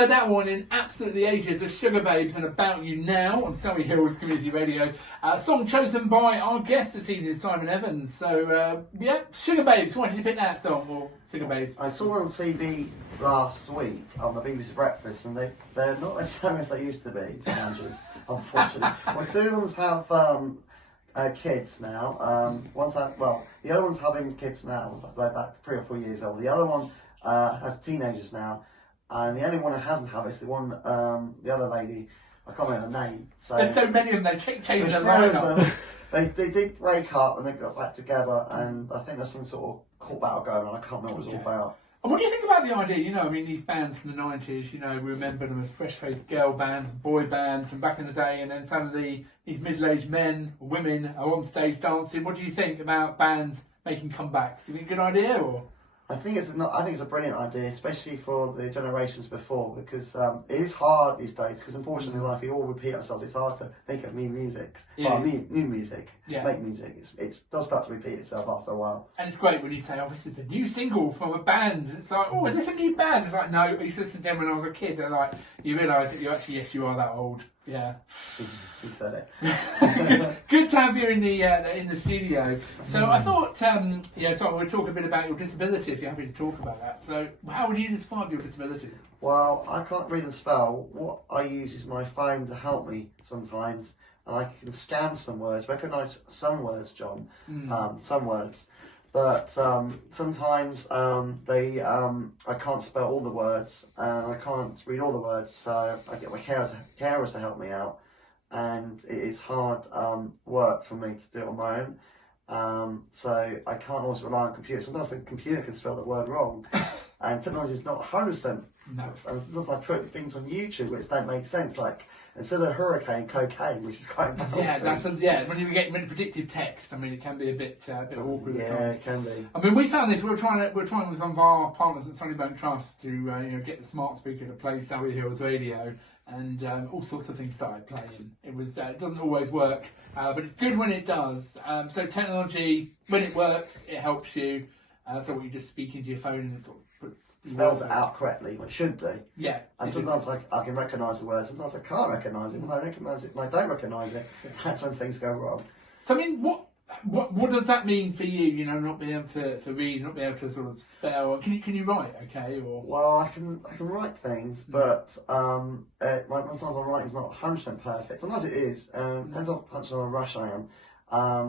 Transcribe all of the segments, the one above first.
heard that one in absolutely ages. The Sugar Babes and About You Now on Surrey Hills Community Radio. Song chosen by our guest this evening, Simon Evans. So, yeah, Sugar Babes. Why did you pick that song, or Sugar Babes? I saw them on TV last week on the BBC Breakfast, and they're not as young as they used to be, teenagers, unfortunately. Well, two of them have kids now. The other one's having kids now, they're about 3 or 4 years old. The other one has teenagers now, and the only one that hasn't had it is the one, the other lady, I can't remember her name. So there's so many of them, they change their lineup. They did break up and they got back together, and I think there's some sort of court battle going on. I can't remember what it was all about. And what do you think about the idea, you know, I mean, these bands from the 90s, you know, we remember them as fresh-faced girl bands, boy bands from back in the day, and then suddenly these middle-aged men or women are on stage dancing. What do you think about bands making comebacks? Do you think it's a good idea, or...? I think it's a brilliant idea, especially for the generations before, because it is hard these days. Because unfortunately, in life, we all repeat ourselves. It's hard to think of new music, new music, make music. It does start to repeat itself after a while. And it's great when you say, "Oh, this is a new single from a band." It's like, "Oh, is this a new band?" It's like, "No, I used to listen to them when I was a kid." They're like, you realise that you actually, yes, you are that old. Yeah. You said it. Good to have you in the studio. So I thought, so we'll talk a bit about your disability, if you're happy to talk about that. So how would you describe your disability? Well, I can't read and spell. What I use is my phone to help me sometimes, and I can scan some words, recognise some words, John, some words. But sometimes I can't spell all the words, and I can't read all the words, so I get my carers to help me out, and it is hard work for me to do it on my own. So I can't always rely on computers. Sometimes the computer can spell the word wrong, and technology is not 100%. No. And sometimes I put things on YouTube which don't make sense, like instead of hurricane, cocaine, which is quite embarrassing. When you get predictive text, I mean, it can be a bit awkward. Yeah, it can be. I mean, we found this. We're trying with some of our partners at Sunnybone Trust to get the smart speaker to play Surrey Hills Radio, and all sorts of things started playing. It doesn't always work, but it's good when it does. So technology, when it works, it helps you. So what you just speak into your phone and it sort of spells it out correctly, what it should do. Yeah. And sometimes I can recognise the word, sometimes I can't recognise it. When I recognise it, when I don't recognise it, that's when things go wrong. So I mean, what does that mean for you? You know, not being able to read, not being able to sort of spell. Can you write? Okay, or well, I can write things, but sometimes my writing's not 100% perfect. Sometimes it is. Depends on how much of a rush I am. I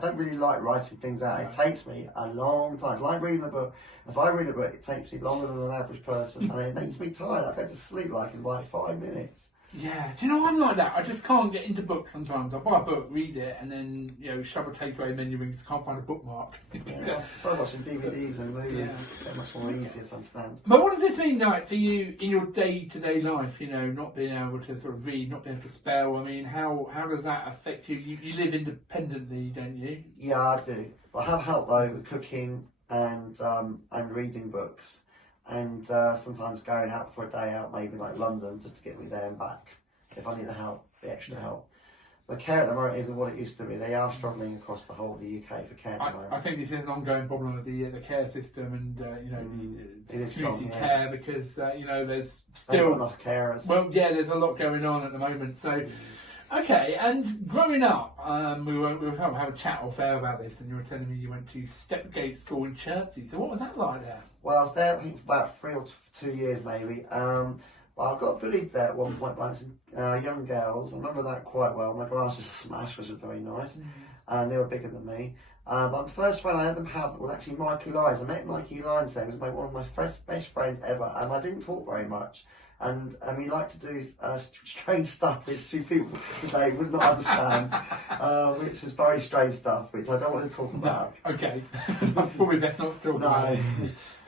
don't really like writing things out. It takes me a long time. It's like reading a book. If I read a book, it takes me longer than an average person, and it makes me tired. I go to sleep in like 5 minutes. Yeah, do you know I'm like that? I just can't get into books sometimes. I buy a book, read it, and then shove a takeaway menu in because I can't find a bookmark. I watch some DVDs and movies. They're much more easier to understand. But what does this mean, like, for you in your day-to-day life? You know, not being able to sort of read, not being able to spell. I mean, how does that affect you? You live independently, don't you? Yeah, I do. I have help though with cooking and reading books. And sometimes going out for a day out, maybe like London, just to get me there and back, if I need the extra help. The care at the moment isn't what it used to be. They are struggling across the whole of the UK for care at the moment. I think this is an ongoing problem with the care system and the community yeah. care, because there's still not enough carers. Well, yeah, there's a lot going on at the moment. So. Okay, and growing up, we were having a chat off air about this, and you were telling me you went to Stepgate School in Chertsey. So what was that like there? Well, I was there I think for about 3 or 2 years maybe. Well, I got bullied there at one point by some young girls. I remember that quite well. My glasses smashed, which was very nice, and they were bigger than me. But the first friend I had them have was actually Mikey Lyons. I met Mikey Lyons there. He was one of my best friends ever, and I didn't talk very much. And we like to do strange stuff which two people today would not understand, which is very strange stuff which I don't want to talk about. No. Okay, that's probably best not to talk about.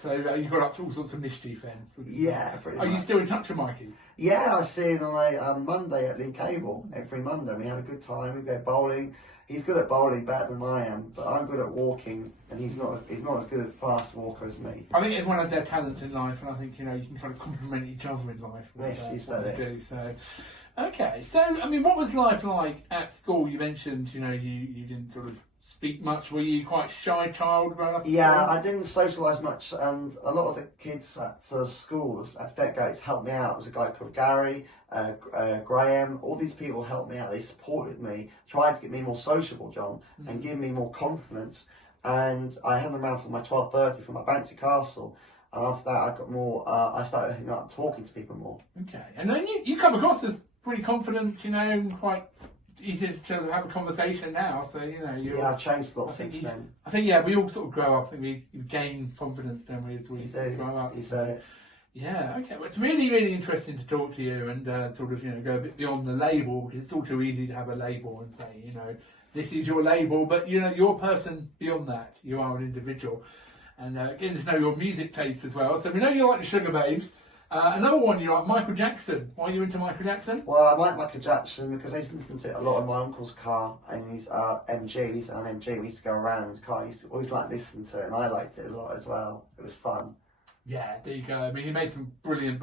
So you got up to all sorts of mischief then? Yeah, pretty much. Are you still in touch with Mikey? Yeah, I see him on Monday at Link Cable. Every Monday we have a good time. We go bowling. He's good at bowling, better than I am, but I'm good at walking, and he's not as good as fast walker as me. I think everyone has their talents in life, and I think you can kind of complement each other in life. Yes, you said it. Do so. Okay, so I mean, what was life like at school? You mentioned you didn't sort of speak much? Were you quite a shy child growing up? Yeah, I didn't socialise much, and a lot of the kids at schools, at State Gates, helped me out. There was a guy called Gary, Graham. All these people helped me out. They supported me, tried to get me more sociable, John, and give me more confidence. And I had them around for my 12th birthday for my Bouncy Castle. And after that, I got more. I started talking to people more. Okay, and then you come across as pretty confident, you know, and quite easy to have a conversation now. So Yeah, I've changed a lot since then. I think we all sort of grow up and we gain confidence, don't we, as we grow up. You said it. Yeah, okay. Well, it's really, really interesting to talk to you and sort of, go a bit beyond the label, because it's all too easy to have a label and say, this is your label, but you're a person beyond that. You are an individual. And getting to know your music taste as well. So we know you like the Sugar Babes. Another one you like, Michael Jackson. Why are you into Michael Jackson? Well, I like Michael Jackson because I used to listen to it a lot in my uncle's car and his MG. He's an MG. We used to go around in his car. I used to always like listening to it, and I liked it a lot as well. It was fun. Yeah, there you go. I mean, he made some brilliant